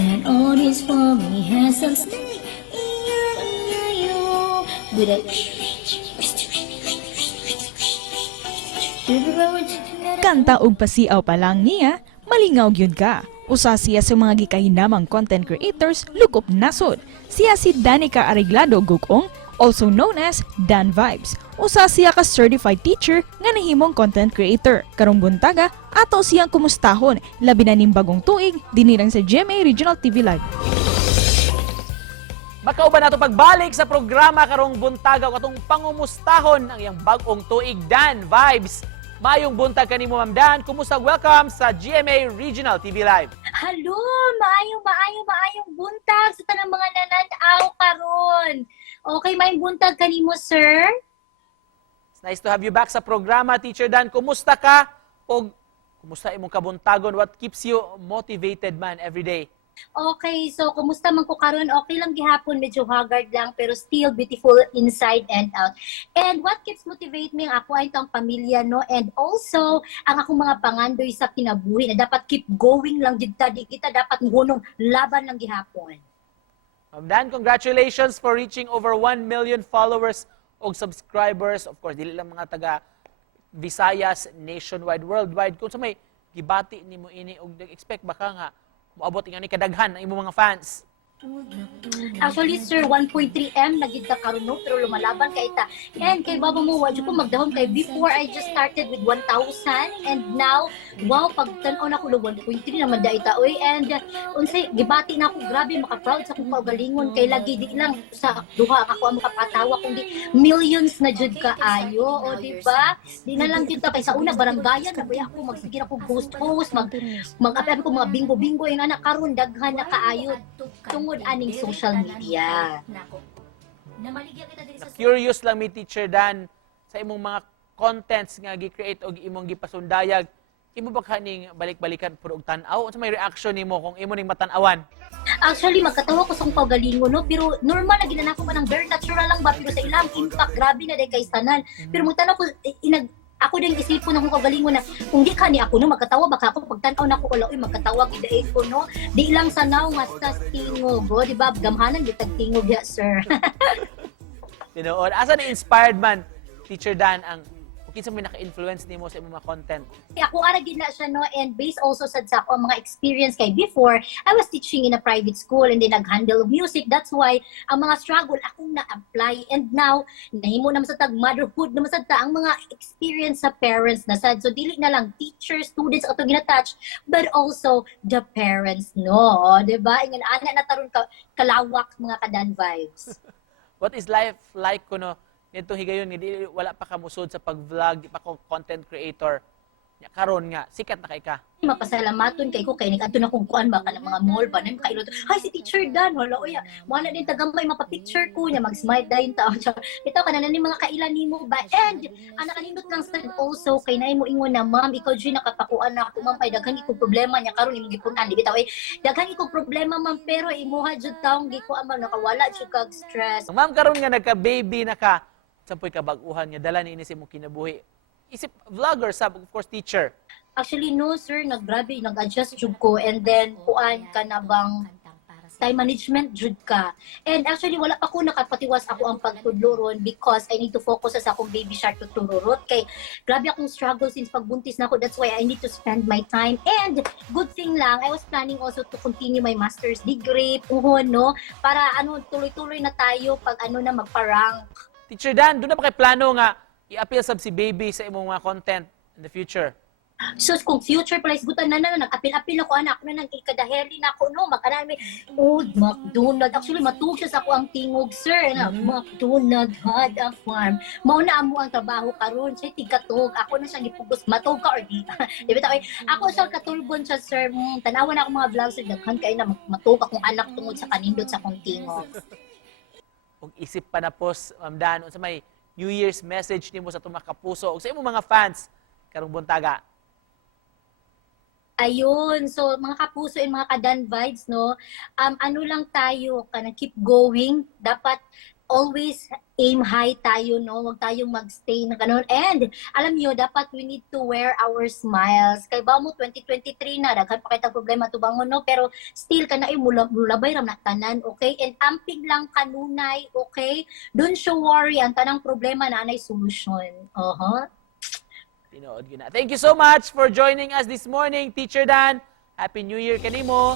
And all this for me has some snake. With a Kanta ug pasiaw pa lang niya, malingaw gyud ka. Usa siya sa mga gikahinamang content creators lukop nasod. Siya si Danica Arreglado Gugong, also known as Dan Vibes. Usa siya ka certified teacher nga nahimong content creator. Karong buntaga, ato siyang kumustahon, labi na ning bagong tuig dinirang sa GMA Regional TV Live. Makauban nato pagbalik sa programa karong buntaga katong pangumustahon ang iyang bagong tuig Dan Vibes. Mayong buntag kanimo Ma'am Dan, kumusta? Welcome sa GMA Regional TV Live. Hello, maayong buntag sa tanang mga nananaw karon. Okay, maayong buntag kanimo, sir. It's nice to have you back sa programa, Teacher Dan. Kumusta ka? O kumusta imong kabuntagon? What keeps you motivated man every day? Okay, so kumusta man ko karon? Okay lang gihapon, medyo haggard lang pero still beautiful inside and out. And what keeps motivate me ang ako ay itong pamilya, no? And also ang akong mga pangandoy sa kinabuhi na dapat keep going lang jud ta, di kita dapat muhunong laban lang gihapon. Ma'am Dan, congratulations for reaching over 1 million followers o subscribers. Of course, dili lang mga taga Visayas, nationwide, worldwide. Kung sa may gibati nimo ini og expect baka nga moabot nga ni kadaghan ang imong mga fans. Actually, sir, 1.3M nagid ka karon no, pero lumalaban kay ta. And kay baba mo, wadyo ko magdahom kay before I just started with 1,000 and now, wow, pag tan-on ako lo 1.3 naman da ita oy. And unsay gibati na ako, grabe maka-proud sa akong kaugalingon kay lagi di lang sa duha ako ang makapatawa kundi millions na jud kaayo, o di ba? Di na lang jud ta kay sa una baranggayan na baya ako magsige ako host mag-apply ko mga bingo-bingo yung anak karon daghan na kaayo tungod aning social media. Curious lang mi Teacher Dan sa imong mga contents nga gi-create og imong gipasundayag. Imo ba kaning balik-balikan puro og tan-aw? Unsa may reaction nimo kung imo ning matan-awan? Actually, magkatawa ko sa kong pagalingon, no? Pero normal na ginanako pa ng very natural lang ba? Pero sa ilang impact, grabe na day kay tanan. Pero magtanaw ko, ako din isipon akong kagalingon na kung di ka ni ako no magkatawa baka ako pagtan-aw na ako wala oy magkatawa gidaig ko no di lang sanaw nga sa tingog go di ba gamhanan gitag tingog ya sir. Tinuod, asa ni inspired man Teacher Dan ang kinsa may naka-influence nimo sa imong mga content? Ako ara gid na siya no, and based also sa ako mga experience kay before I was teaching in a private school and then nag-handle music, that's why ang mga struggle akong na-apply and now nahimo naman sa tag motherhood naman sa ang mga experience sa parents na sad, so dili na lang teachers, students ato ginatouch but also the parents no, di ba ingon ana na taron kalawak mga kadan vibes. What is life like kuno nito higayon nga di wala pa kamusod sa pag-vlog, pa content creator. Nya karon nga sikat na kay ka. Mapasalamaton kay ko kay nag-adto na kung kuan ba ka ng mga mall ba na makailot. Hi si Teacher Dan, wala oya. Wala din tagamay mapa-picture ko niya mag-smile dayon ta. Bitaw ka na ni mga kailan nimo ba? And ana kanindot lang sa also kay naay mo ingon na ma'am ikaw jud nakapakuan na ako ma'am ay daghan iko problema nya karon imong gipunan di bitaw ay daghan iko problema ma'am pero imuha jud taong gikuan man nakawala jud kag stress. Ma'am karon nga nagka-baby na ka, sampoy kabaguhan nga dala ni ini sa imong kinabuhi. Isip vlogger sab of course teacher. Actually no sir, naggrabe nag-adjust jud ko and then kuan ka na bang time management jud ka. And actually wala pa ko nakapatiwas ako ang pagtudloron because I need to focus sa akong baby shark tutulurot kay grabe akong struggle since pagbuntis na ako, that's why I need to spend my time. And good thing lang I was planning also to continue my master's degree puhon no para tuloy-tuloy na tayo pag na magparang. Teacher Dan, doon na ba kay plano nga i-appeal sab si baby sa imong mga content in the future? So kung future place gutan na nag-apil-apil ako anak na nang ikadaheli na ako no makanami McDonald actually matug siya sa ako ang tingog sir na McDonald had a farm mao na amo ang trabaho karon say tigatog ako na siyang gipugos matug ka or di di ba ako siya katulbon siya sir tanawan ako mga vlogs sa daghan kay na matug akong anak tungod sa kanindot sa akong tingog. Ug isip pa na pos Ma'am Dan unsa may New Year's message nimo sa tumang kapuso ug sa imong mga fans karong buntaga? Ayun, so mga kapuso and mga kadan vibes, no, ano lang tayo, kanang keep going, dapat always aim high tayo, no? Huwag tayong magstay na ganun. And alam nyo, dapat we need to wear our smiles. Kay ba mo 2023 na, daghan pa kita problema tubangon, no? Pero still ka na mulabay ram na tanan, okay? And amping lang kanunay, okay? Don't you worry, ang tanang problema na anay solusyon. Tinood yun na. Thank you so much for joining us this morning, Teacher Dan. Happy New Year kanimo.